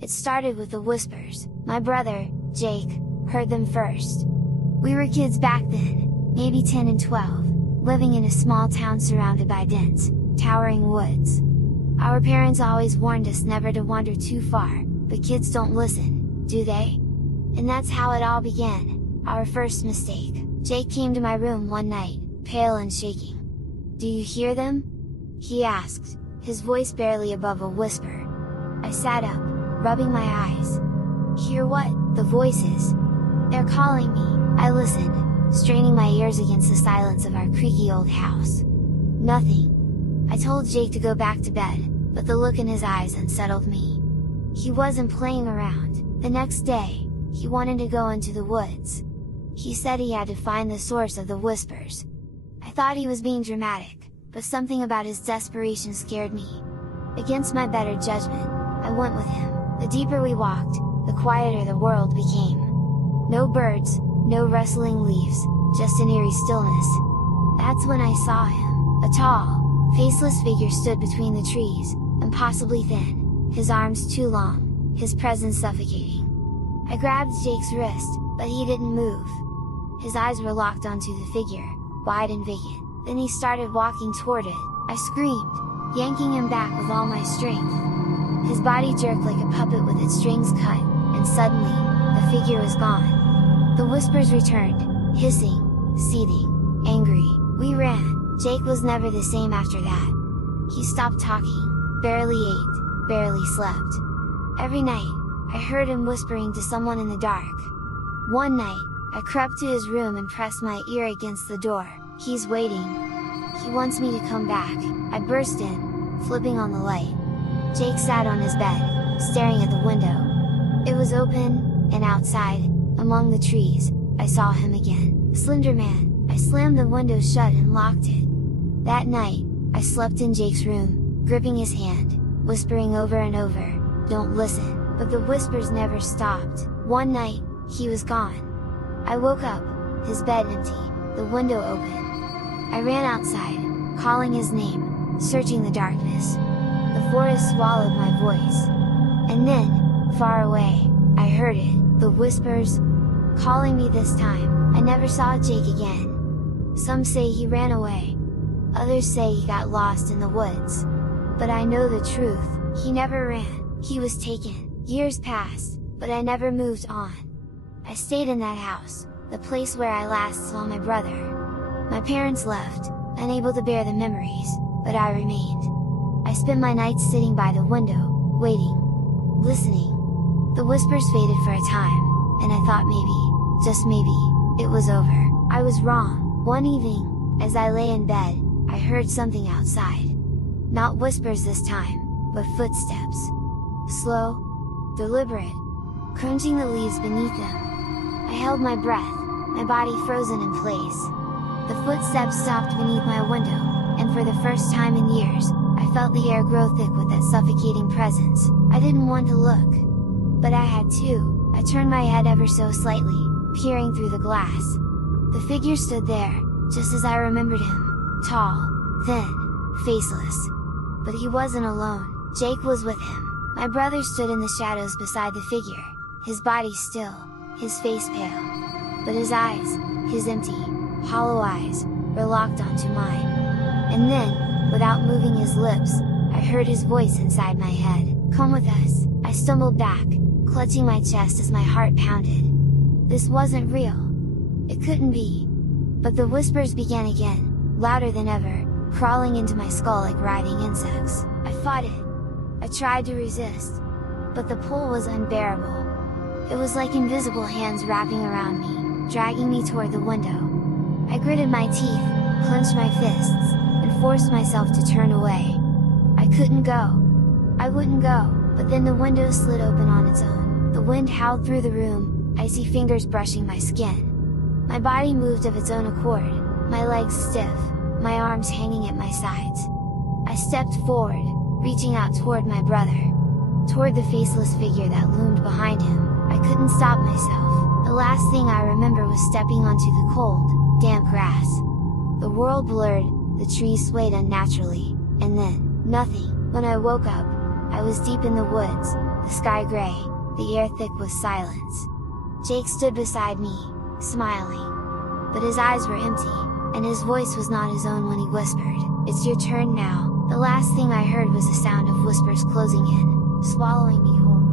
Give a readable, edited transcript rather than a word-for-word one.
It started with the whispers. My brother, Jake, heard them first. We were kids back then, maybe 10 and 12, living in a small town surrounded by dense, towering woods. Our parents always warned us never to wander too far, but kids don't listen, do they? And that's how it all began, our first mistake. Jake came to my room one night, pale and shaking. "Do you hear them?" he asked, his voice barely above a whisper. I sat up, rubbing my eyes. "Hear what?" "The voices. They're calling me," I listened, straining my ears against the silence of our creaky old house. "Nothing." I told Jake to go back to bed, but the look in his eyes unsettled me. He wasn't playing around. The next day, he wanted to go into the woods. He said he had to find the source of the whispers. I thought he was being dramatic, but something about his desperation scared me. Against my better judgment, I went with him. The deeper we walked, the quieter the world became. No birds, no rustling leaves, just an eerie stillness. That's when I saw him. A tall, faceless figure stood between the trees, impossibly thin, his arms too long, his presence suffocating. I grabbed Jake's wrist, but he didn't move. His eyes were locked onto the figure, wide and vacant. Then he started walking toward it. I screamed, yanking him back with all my strength. His body jerked like a puppet with its strings cut, and suddenly, the figure was gone. The whispers returned, hissing, seething, angry. We ran. Jake was never the same after that. He stopped talking, barely ate, barely slept. Every night, I heard him whispering to someone in the dark. One night, I crept to his room and pressed my ear against the door. "He's waiting. He wants me to come back." I burst in, flipping on the light. Jake sat on his bed, staring at the window. It was open, and outside, among the trees, I saw him again. Slenderman! I slammed the window shut and locked it. That night, I slept in Jake's room, gripping his hand, whispering over and over, "Don't listen." But the whispers never stopped. One night, he was gone. I woke up, his bed empty, the window open. I ran outside, calling his name, searching the darkness. The forest swallowed my voice. And then, far away, I heard it, the whispers, calling me this time. I never saw Jake again. Some say he ran away. Others say he got lost in the woods. But I know the truth, he never ran, he was taken. Years passed, but I never moved on. I stayed in that house, the place where I last saw my brother. My parents left, unable to bear the memories, but I remained. I spent my nights sitting by the window, waiting, listening. The whispers faded for a time, and I thought maybe, just maybe, it was over. I was wrong. One evening, as I lay in bed, I heard something outside. Not whispers this time, but footsteps. Slow, deliberate, crunching the leaves beneath them. I held my breath, my body frozen in place. The footsteps stopped beneath my window, and for the first time in years, I felt the air grow thick with that suffocating presence. I didn't want to look, but I had to. I turned my head ever so slightly, peering through the glass. The figure stood there, just as I remembered him, tall, thin, faceless. But he wasn't alone. Jake was with him. My brother stood in the shadows beside the figure, his body still, his face pale. But his eyes, his empty, hollow eyes, were locked onto mine. And then, without moving his lips, I heard his voice inside my head, "Come with us." I stumbled back, clutching my chest as my heart pounded. This wasn't real. It couldn't be. But the whispers began again, louder than ever, crawling into my skull like writhing insects. I fought it. I tried to resist, but the pull was unbearable. It was like invisible hands wrapping around me, dragging me toward the window. I gritted my teeth, clenched my fists, and forced myself to turn away. I couldn't go. I wouldn't go, but then the window slid open on its own. The wind howled through the room, icy fingers brushing my skin. My body moved of its own accord, my legs stiff, my arms hanging at my sides. I stepped forward, reaching out toward my brother, toward the faceless figure that loomed behind him. I couldn't stop myself. The last thing I remember was stepping onto the cold, damp grass. The world blurred, the trees swayed unnaturally, and then, nothing. When I woke up, I was deep in the woods, the sky gray, the air thick with silence. Jake stood beside me, smiling. But his eyes were empty, and his voice was not his own when he whispered, "It's your turn now." The last thing I heard was the sound of whispers closing in, swallowing me whole.